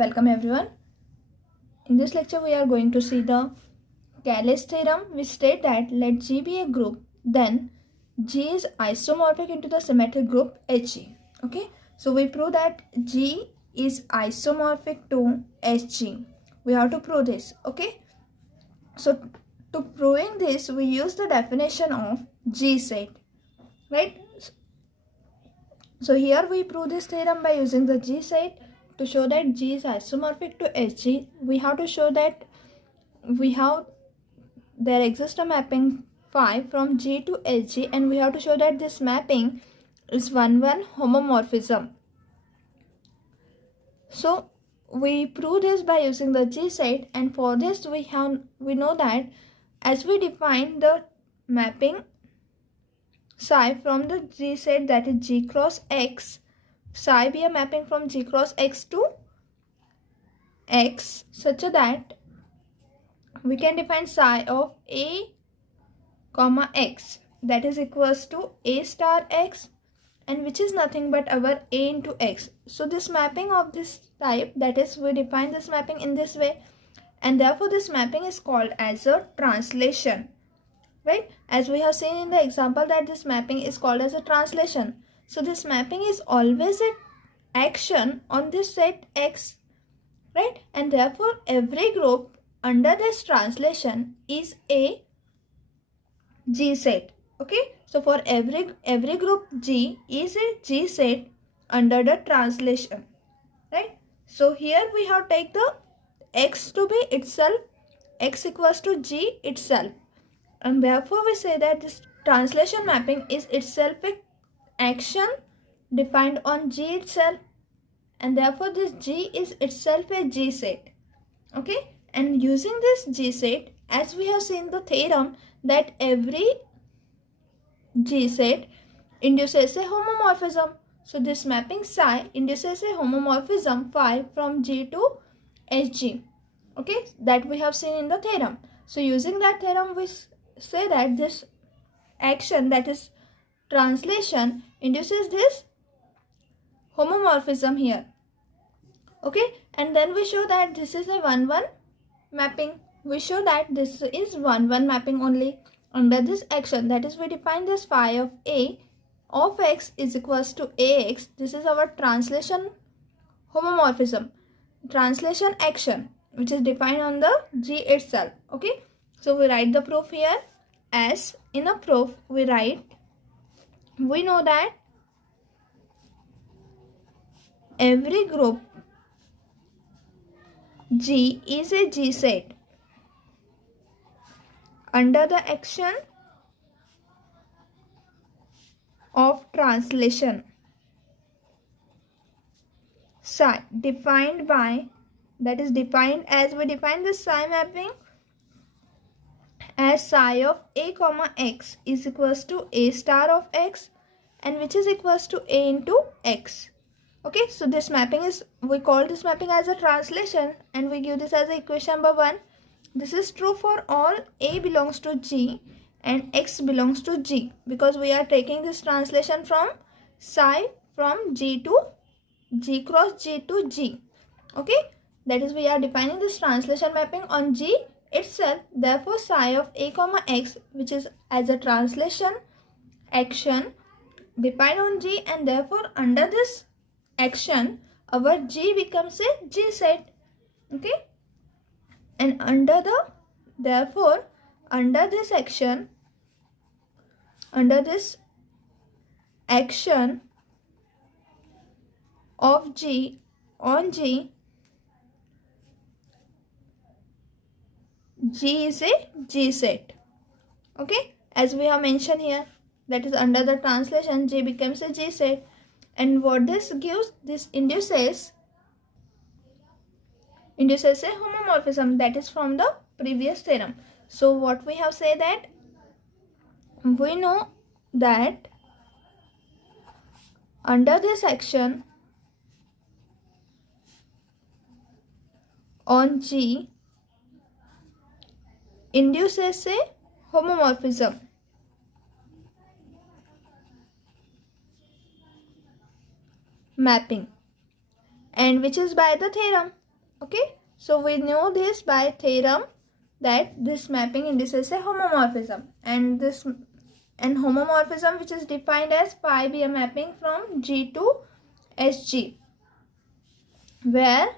Welcome everyone. In this lecture we are going to see the Cayley's theorem, which states that let G be a group, then G is isomorphic into the symmetric group HG. Okay, so we prove that G is isomorphic to HG. We have to prove this. Okay, so to proving this we use the definition of G set, right? So here we prove this theorem by using the G set. To show that G is isomorphic to HG, we have to show that there exists a mapping phi from G to HG, and we have to show that this mapping is 1-1 homomorphism. So we prove this by using the G set, and for this we know that as we define the mapping psi from the G set, that is G cross X, psi be a mapping from G cross X to X such that we can define psi of A comma X, that is equals to A star X, and which is nothing but our A into X. So this mapping of this type, that is we define this mapping in this way, and therefore this mapping is called as a translation, right? As we have seen in the example that this mapping is called as a translation. So this mapping is always an action on this set X, right? And therefore every group under this translation is a G set. Okay, so for every group G is a G set under the translation, right? So here we have take the X to be itself, X equals to G itself, and therefore we say that this translation mapping is itself a action defined on G itself, and therefore this G is itself a G set. Okay, and using this G set, as we have seen the theorem that every G set induces a homomorphism. So this mapping psi induces a homomorphism phi from G to HG. Okay, that we have seen in the theorem. So using that theorem, we say that this action, that is translation, induces this homomorphism here. Okay, and then we show that this is a 1-1 mapping. We show that this is 1-1 mapping only under this action, that is we define this phi of A of X is equals to AX. This is our translation homomorphism, translation action, which is defined on the G itself. Okay, so we write the proof here. As in a proof we know that every group G is a G set under the action of translation psi defined by, that is defined as we define the psi mapping as psi of A comma X is equals to A star of X, and which is equals to A into X. Okay, so this mapping is, we call this mapping as a translation, and we give this as equation number 1. This is true for all A belongs to G and X belongs to G, because we are taking this translation from psi from G to G cross G to G. Okay, that is we are defining this translation mapping on G itself. Therefore psi of A comma X, which is as a translation action defined on G, and therefore under this action our G becomes a G set. Okay, and under this action of G on G, G is a G set. Okay, as we have mentioned here, that is under the translation G becomes a G set. And what this gives, this induces a homomorphism, that is from the previous theorem. So what we have said, that we know that under this action on G induces a homomorphism. Mapping, and which is by the theorem. Okay, so we know this by theorem that this mapping indices a homomorphism, and homomorphism which is defined as phi be a mapping from G to SG, where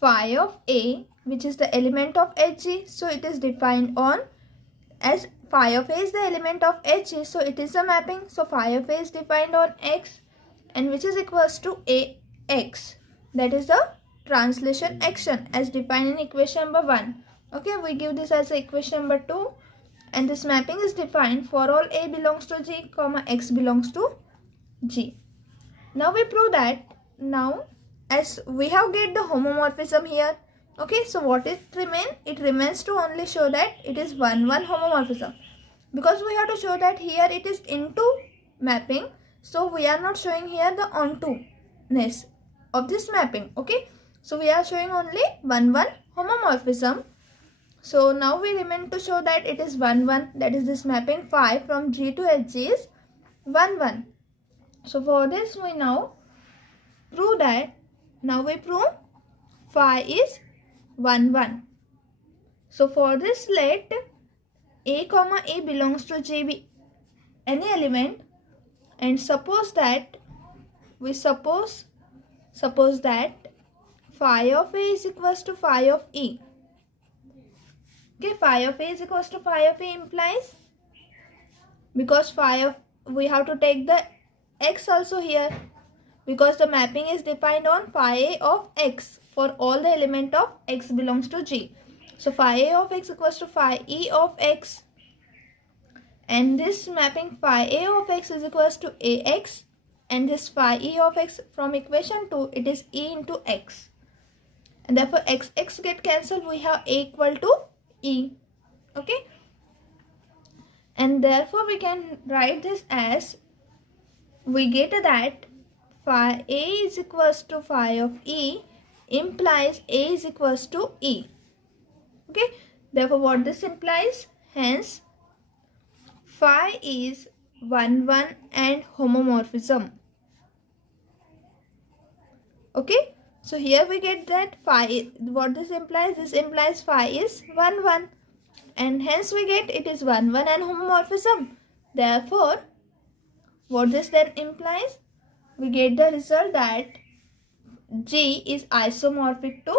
phi of A, which is the element of HG, so it is defined on as phi of A is the element of HG, so it is a mapping. So phi of A is defined on X, and which is equals to AX. That is the translation action as defined in equation number 1. Okay, we give this as equation number 2, and this mapping is defined for all A belongs to G, comma X belongs to G. Now we prove that, now as we have get the homomorphism here. Okay, so what it remains? It remains to only show that it is 1-1 homomorphism, because we have to show that here it is into mapping, so we are not showing here the onto-ness of this mapping. Okay, so we are showing only 1-1 homomorphism. So now we remain to show that it is 1-1, that is this mapping phi from G to HG is 1-1. So for this we now prove that, phi is 1-1. So for this, let A comma A belongs to G be any element, and suppose that phi of A is equals to phi of E. Okay, phi of A is equals to phi of E implies, because we have to take the X also here, because the mapping is defined on phi A of X for all the element of X belongs to G. So phi A of X equals to phi E of X, and this mapping phi A of X is equals to AX, and this phi E of X from equation 2, it is E into X, and therefore X get cancelled, we have A equal to E. Okay, and therefore we can write this as, we get that phi A is equals to phi of E implies A is equals to E. Okay, therefore what this implies, hence phi is 1-1 and homomorphism. Okay, so here we get that phi, what this implies, phi is 1-1, and hence we get it is 1-1 and homomorphism. Therefore what this then implies, we get the result that G is isomorphic to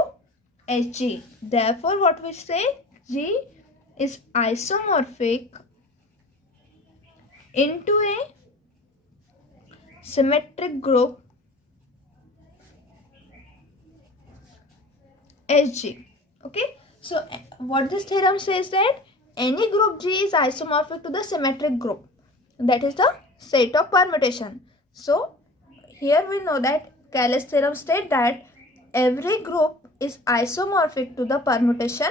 HG. Therefore what we say, G is isomorphic into a symmetric group SG. Okay, so what this theorem says, that any group G is isomorphic to the symmetric group, that is the set of permutation. So here we know that Cayley's theorem states that every group is isomorphic to the permutation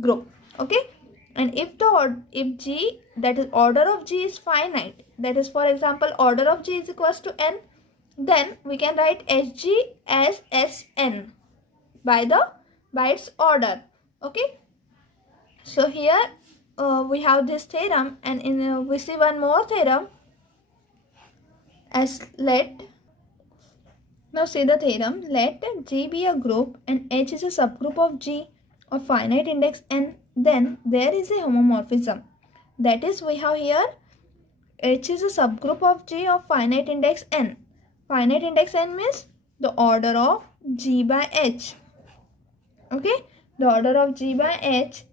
group. Okay, and if G, that is order of G, is finite, that is for example order of G is equals to n, then we can write SG as Sn by its order. Okay, so here we have this theorem, and we see one more theorem as now see the theorem, let G be a group and H is a subgroup of G of finite index n, then there is a homomorphism. That is, we have here H is a subgroup of G of finite index n. Finite index n means the order of G by H. Okay, the order of G by H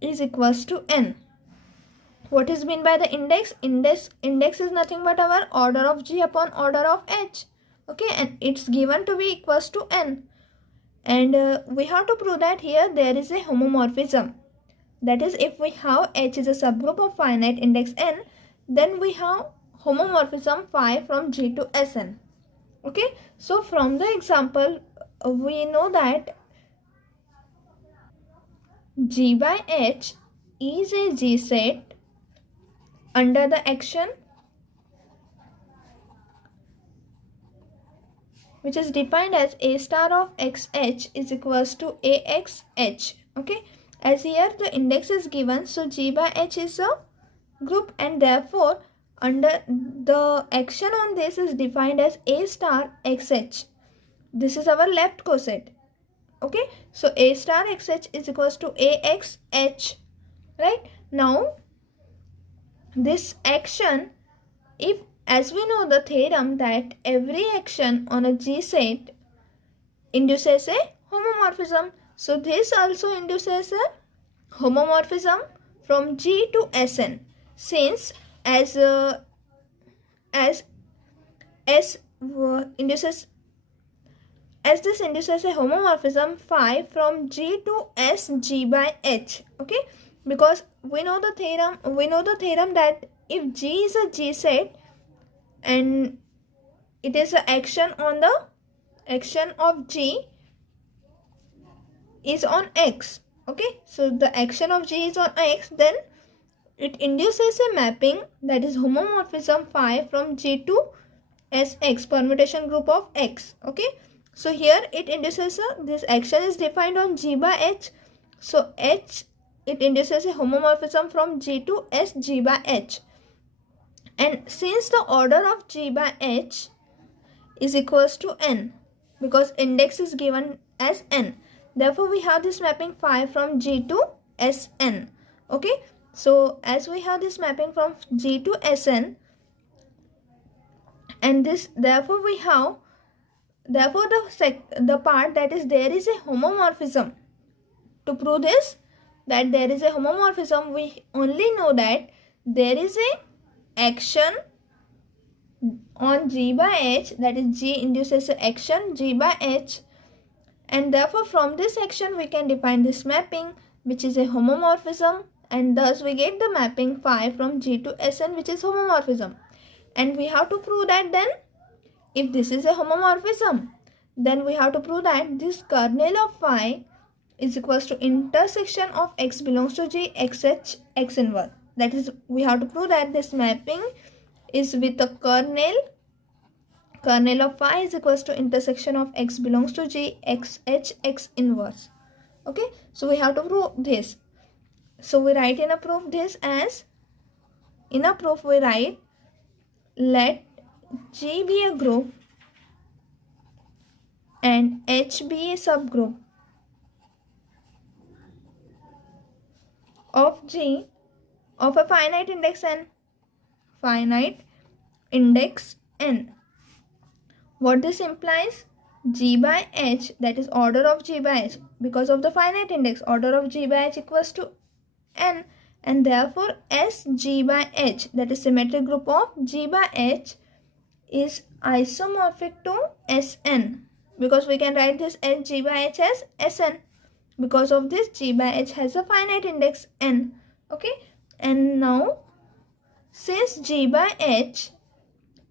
is equals to n. What is meant by the index? Index is nothing but our order of G upon order of H. Okay, and it's given to be equals to n, and we have to prove that here there is a homomorphism. That is, if we have H is a subgroup of finite index n, then we have homomorphism phi from G to Sn. Okay, so from the example we know that G by H is a G set under the action which is defined as A star of XH is equals to AXH. Okay, as here the index is given, so G by H is a group, and therefore under the action on this is defined as A star XH. This is our left coset. Okay, so A star xh is equals to AXH, right? Now this action, if, as we know the theorem that every action on a G set induces a homomorphism, so this also induces a homomorphism from G to Sn, since as S induces, as this induces a homomorphism phi from G to S G by H. Okay, because we know the theorem that if G is a G set and it is an action on the action of G is on X. Okay, so the action of G is on X, then it induces a mapping that is homomorphism phi from G to Sx, permutation group of X. Okay, so here it induces this action is defined on G by H, so H, it induces a homomorphism from G to S G by H, and since the order of G by H is equals to n, because index is given as n, therefore we have this mapping phi from G to Sn. Okay, so as we have this mapping from G to Sn, and this, therefore we have, therefore the part that is there is a homomorphism. To prove this that there is a homomorphism, we only know that there is a action on G by H, that is G induces a action G by H, and therefore from this action we can define this mapping which is a homomorphism, and thus we get the mapping phi from G to Sn which is homomorphism. And we have to prove that then, if this is a homomorphism, then we have to prove that this kernel of phi is equals to intersection of X belongs to G, XH, X inverse. That is, we have to prove that this mapping is with the kernel of phi is equals to intersection of X belongs to G, XH, X inverse. Okay, so we have to prove this. So we write in a proof this as, in a proof we write, let G be a group and H be a subgroup of G of a finite index n. Finite index n. What this implies? G by H, that is order of G by H, because of the finite index, order of G by H equals to n, and therefore S G by H, that is symmetric group of G by H, is isomorphic to Sn, because we can write this S G by H as Sn. Because of this, G by H has a finite index n. Okay, and now since G by H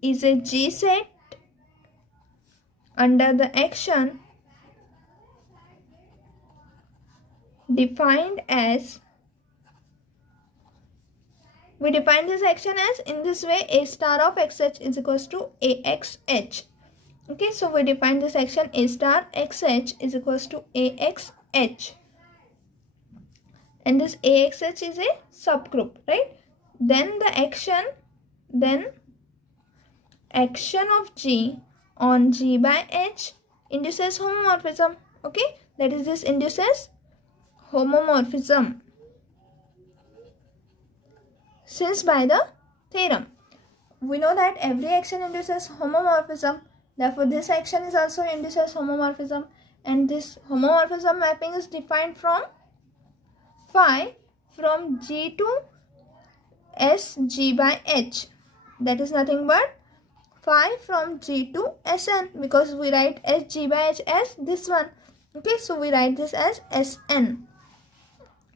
is a G set under the action defined as, we define this action as in this way, A star of XH is equals to AXH. Okay, so we define this action A star XH is equals to AXH, and this AXH is a subgroup, right? Then the action of G on G by H induces homomorphism. Okay, that is, this induces homomorphism, since by the theorem we know that every action induces homomorphism, therefore this action is also induces homomorphism, and this homomorphism mapping is defined from phi from G to S G by H, that is nothing but phi from G to Sn, because we write S G by H as this one. Okay, so we write this as Sn.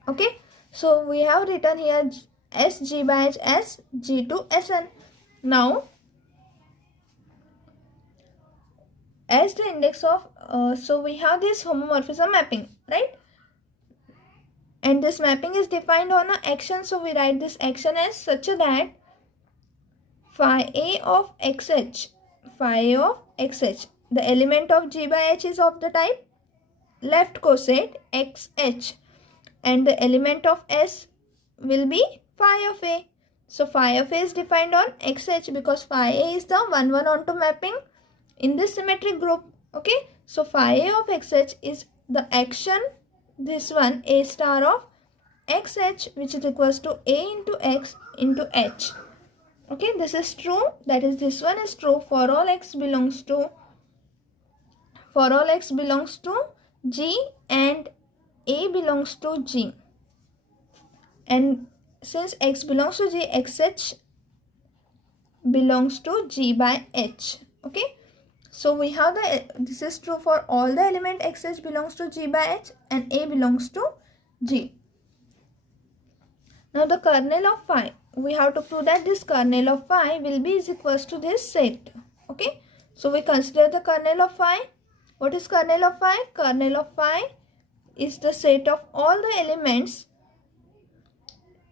Okay, so we have written here S G by H as G to Sn. Now as the index of so we have this homomorphism mapping, right? And this mapping is defined on an action, so we write this action as such that phi a of xh, the element of G by H is of the type left coset xh, and the element of S will be phi of a. So phi of a is defined on xh because phi a is the 1-1 onto mapping in this symmetric group. Okay, so phi a of xh is the action, this one a star of xh, which is equals to a into x into h. Okay, this is true. That is, this one is true for all x belongs to G and a belongs to G. And since x belongs to G, xh belongs to G by h. Okay, so we have this is true for all the element xh belongs to G by h and a belongs to G. Now the kernel of phi, we have to prove that this kernel of phi will be is equals to this set. Okay, so we consider the kernel of phi. What is kernel of phi? Kernel of phi is the set of all the elements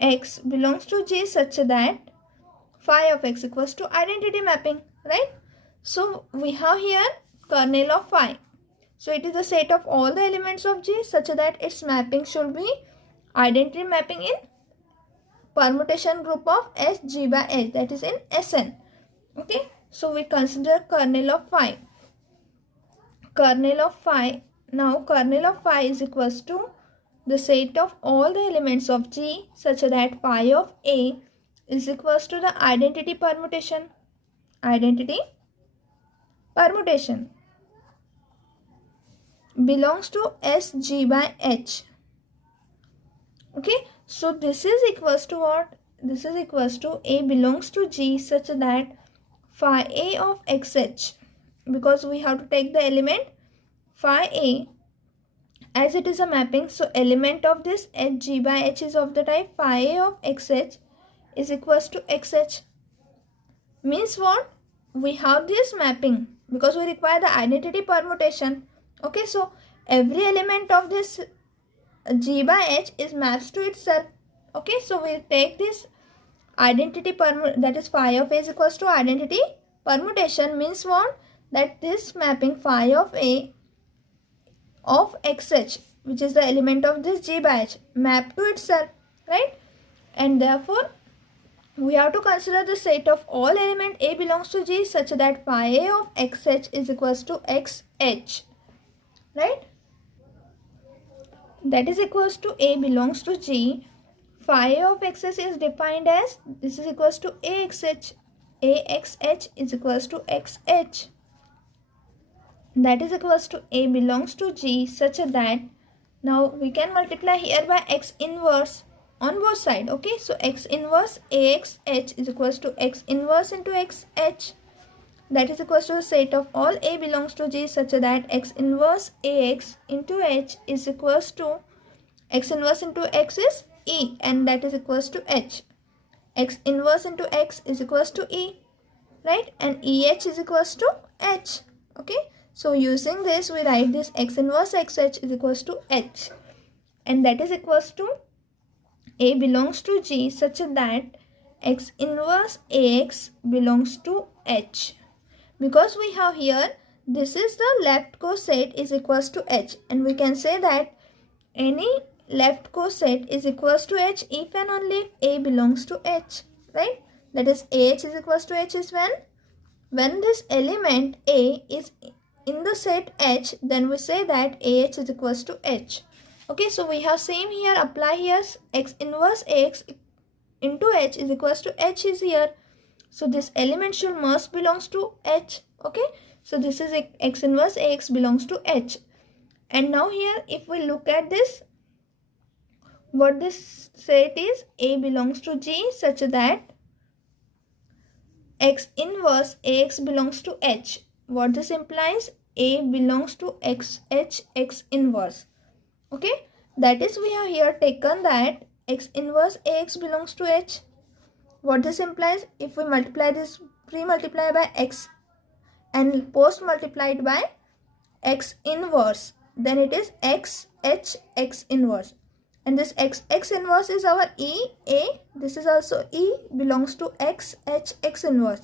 x belongs to G such that phi of x equals to identity mapping, right? So we have here kernel of phi. So it is the set of all the elements of G such that its mapping should be identity mapping in permutation group of S G by H, that is in Sn. Okay, so we consider kernel of phi. Kernel of phi, now kernel of phi is equals to the set of all the elements of G such that phi of A is equals to the identity permutation. Identity permutation belongs to S G by H. Okay, so this is equals to what? This is equals to A belongs to G such that phi A of xh, because we have to take the element phi A as it is a mapping. So element of this h G by H is of the type phi A of xh is equals to xh. Means what? We have this mapping because we require the identity permutation. Okay, so every element of this G by H is maps to itself. Okay, so we'll take this identity that is phi of A is equals to identity permutation. Means what? That this mapping phi of A of xh, which is the element of this G by H, map to itself, right? And therefore we have to consider the set of all element A belongs to G such that phi A of xh is equals to xh, right? That is equals to A belongs to G. Phi A of xh is defined as, this is equals to AXH. AXH is equals to XH. That is equals to A belongs to G such that, now we can multiply here by x inverse on both sides. Okay, so x inverse AXH is equals to x inverse into XH. That is equals to the set of all A belongs to G such that x inverse AX into H is equals to, x inverse into X is E and that is equals to H. X inverse into X is equals to E, right? And EH is equals to H. Okay, so using this we write this x inverse XH is equals to H, and that is equals to A belongs to G such that x inverse AX belongs to H. Because we have here, this is the left coset is equals to H, and we can say that any left coset is equals to H if and only if A belongs to H, right? That is AH is equals to H is when this element A is in the set H, then we say that AH is equals to H. Okay, so we have same here, apply here, x inverse AX into H is equals to H is here. So this element should must belongs to H. Okay, so this is x inverse AX belongs to H. And now here if we look at this, what this set is, A belongs to G such that x inverse AX belongs to H. What this implies, A belongs to XH x inverse. Okay, that is we have here taken that x inverse AX belongs to H. What this implies, if we multiply this, pre-multiply by x and post multiplied by x inverse, then it is XH x inverse. And this x inverse is our E, A. This is also E belongs to XH x inverse.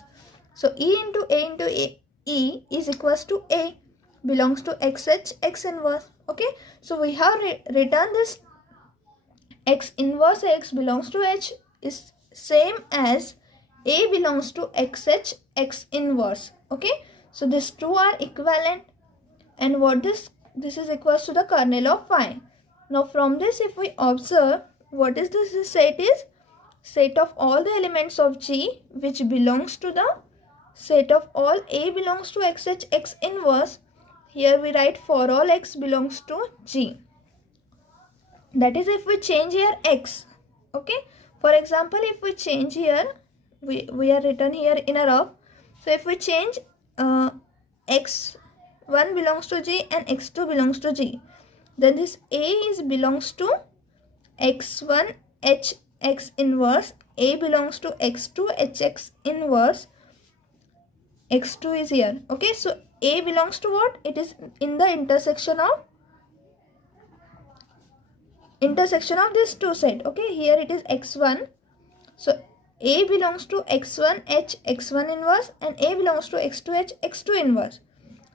So E into A, E is equals to A belongs to XH x inverse. Okay, so we have written this x inverse X belongs to H is same as A belongs to XH x inverse. Okay, so these two are equivalent. And what this this is equals to the kernel of phi. Now from this, if we observe, what is this set is? Set of all the elements of G which belongs to the set of all A belongs to x such x inverse. Here we write for all x belongs to G. That is if we change here x. Okay. For example, if we change here, we are written here in a row. So if we change x1 belongs to G and x2 belongs to G, then this A is belongs to x1 h x inverse, A belongs to x2 h x inverse, x2 is here. Okay, so A belongs to what? It is in the intersection of these two set. Okay, here it is x1. So A belongs to x1 h x1 inverse and A belongs to x2 h x2 inverse.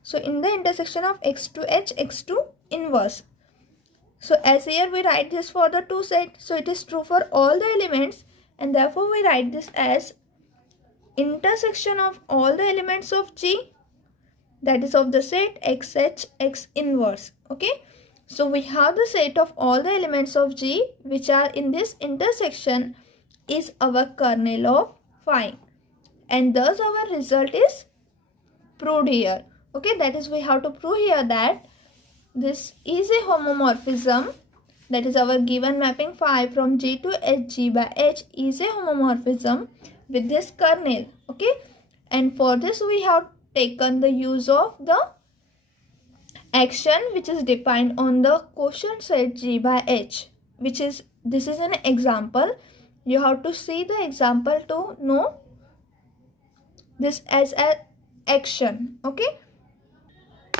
So in the intersection of x2 h x2 inverse. So as here we write this for the two set. So it is true for all the elements, and therefore we write this as intersection of all the elements of G, that is of the set x h x inverse. Okay. So we have the set of all the elements of G which are in this intersection is our kernel of phi, and thus our result is proved here. Okay, that is we have to prove here that this is a homomorphism, that is our given mapping phi from G to H, G by H is a homomorphism with this kernel. Okay, and for this we have taken the use of the action which is defined on the quotient set G by H, which is, this is an example. You have to see the example to know this as an action. Okay.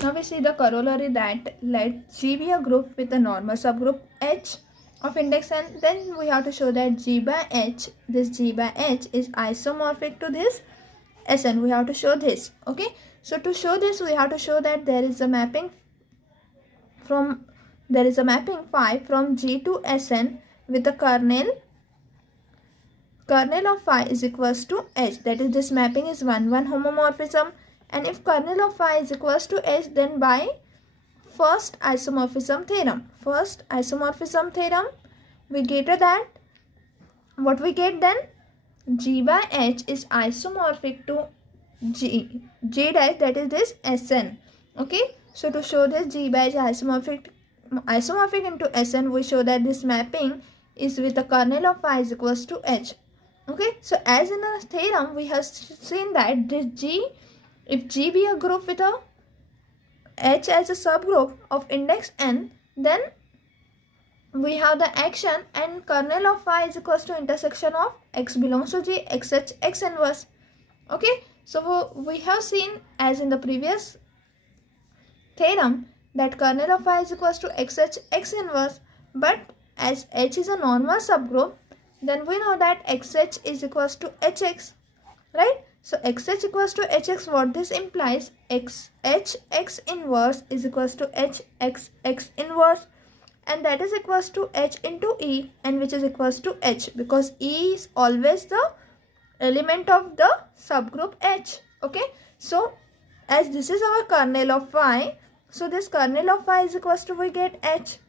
Now we see the corollary that let G be a group with a normal subgroup H of index n. Then we have to show that G by H, this G by H is isomorphic to this Sn. We have to show this. Okay. So to show this, we have to show that there is a mapping phi from G to Sn with the kernel of phi is equals to H. That is, this mapping is 1-1 homomorphism. And if kernel of phi is equals to H, then by first isomorphism theorem, we get that what we get then, G by H is isomorphic to G dash, that is this Sn. Okay, so to show this G by H isomorphic into Sn, we show that this mapping is with the kernel of phi is equals to H. Okay, so as in the theorem we have seen that this G, if G be a group with a H as a subgroup of index n, then we have the action and kernel of phi is equals to intersection of x belongs to G, x h x inverse. Okay, so we have seen as in the previous theorem that kernel of phi is equals to x h x inverse, but as H is a normal subgroup, then we know that xh is equals to hx, right? So xh equals to hx, what this implies, x inverse is equals to hx x inverse, and that is equals to h into e, and which is equals to h, because e is always the element of the subgroup H. Okay, so as this is our kernel of phi, so this kernel of phi is equals to, we get h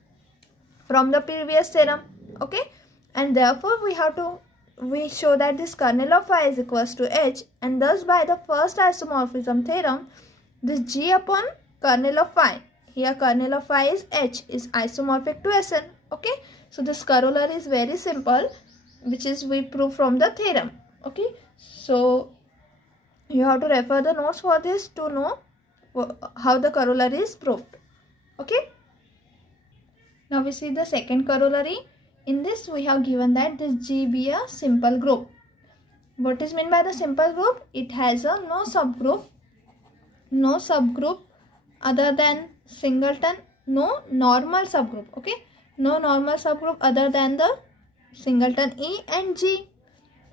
from the previous theorem. Okay, and therefore we show that this kernel of phi is equals to h, and thus by the first isomorphism theorem, this G upon kernel of phi, here kernel of phi is h, is isomorphic to Sn. Okay, so this corollary is very simple, which is we prove from the theorem. Okay, so you have to refer the notes for this to know how the corollary is proved. Okay, now we see the second corollary. In this we have given that this G be a simple group. What is meant by the simple group? It has a no subgroup other than singleton, no normal subgroup. Okay, no normal subgroup other than the singleton E and G.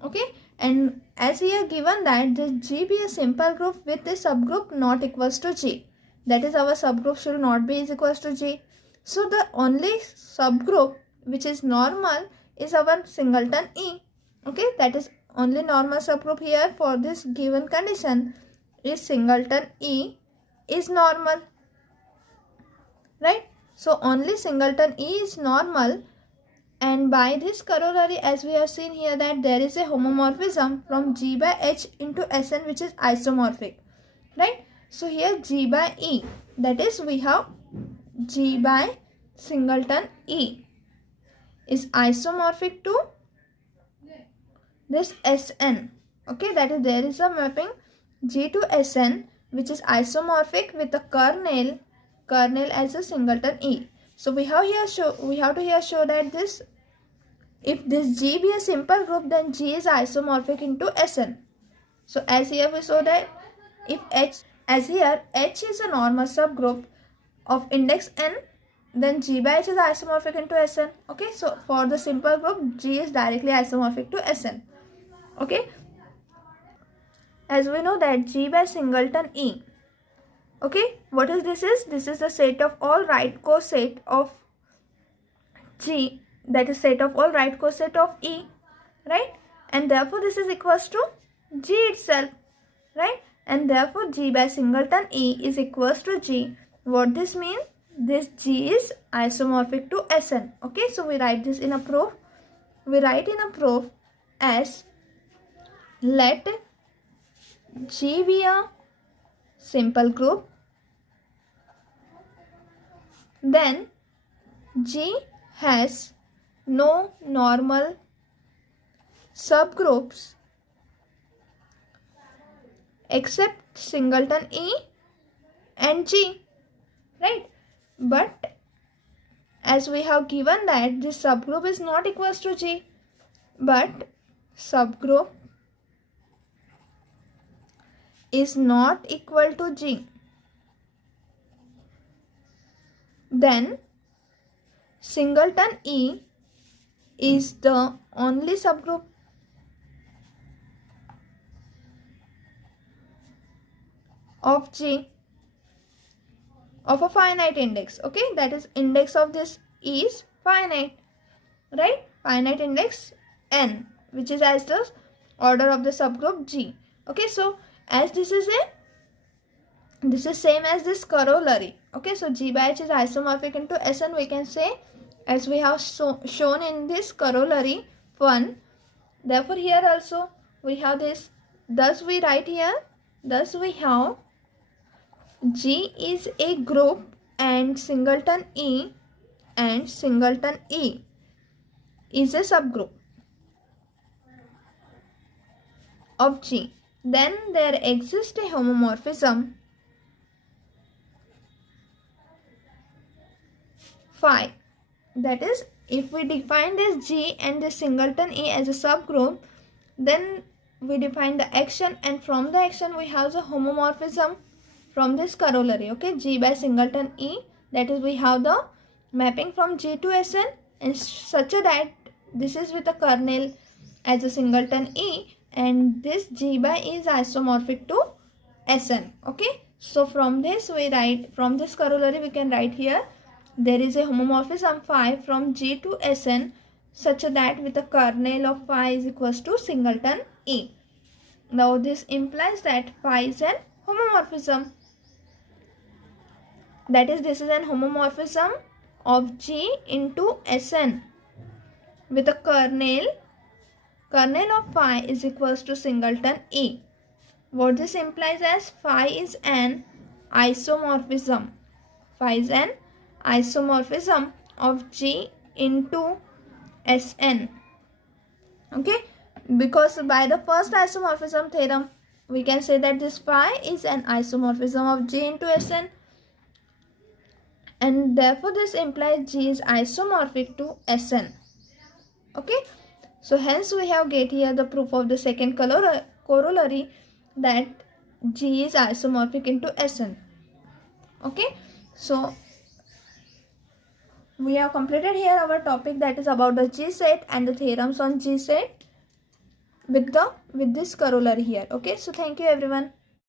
Okay, and as here given that this G be a simple group with the subgroup not equals to G, that is our subgroup should not be is equals to G. So the only subgroup which is normal is our singleton E. Okay, that is only normal subgroup here for this given condition is singleton E is normal. right? So only singleton E is normal, and by this corollary, as we have seen here, that there is a homomorphism from G by H into Sn, which is isomorphic, right? So here G by E, that is we have G by singleton E is isomorphic to this Sn. Okay, that is there is a mapping G to Sn which is isomorphic with the kernel as a singleton E. So we have to here show that this, if this G be a simple group, then G is isomorphic into Sn. So as here we show that if H, as here H is a normal subgroup of index n, then G by H is isomorphic into Sn. Okay, so for the simple group, G is directly isomorphic to Sn. Okay, as we know that G by singleton E. Okay, what is this is? This is the set of all right coset of G, that is set of all right coset of E, right? And therefore this is equals to G itself, right? And therefore G by singleton E is equals to G. What this means? This G is isomorphic to Sn. Okay, so we write this in a proof. We write in a proof as, let G be a simple group, then G has no normal subgroups except singleton E and G, right? But as we have given that this subgroup is not equals to G, but subgroup is not equal to G, then singleton E is the only subgroup. Of G of a finite index. Okay, that is index of this E is finite, right? Finite index n, which is as the order of the subgroup G. Okay, so as this is same as this corollary. Okay, so G by H is isomorphic into Sn, we can say, as we have shown in this corollary 1. Therefore here also we have this. Thus we write here, thus we have G is a group and singleton E is a subgroup of G. Then there exists a homomorphism phi. That is, if we define this G and this singleton E as a subgroup, then we define the action, and from the action we have the homomorphism from this corollary. Okay, G by singleton E, that is we have the mapping from G to Sn, and such a that this is with a kernel as a singleton E, and this G by E is isomorphic to Sn. Okay, so from this we write, from this corollary we can write here, there is a homomorphism phi from G to Sn such that with a kernel of phi is equals to singleton E. Now this implies that phi is an homomorphism. That is, this is an homomorphism of G into Sn with a kernel of phi is equals to singleton E. What this implies as, phi is an isomorphism. Phi is an isomorphism of G into Sn. Okay, because by the first isomorphism theorem we can say that this phi is an isomorphism of G into Sn, and therefore this implies G is isomorphic to Sn. Okay, so hence we have get here the proof of the second corollary that G is isomorphic into Sn. Okay, so we have completed here our topic, that is about the G set and the theorems on G set with this corollary here. Okay, so thank you everyone.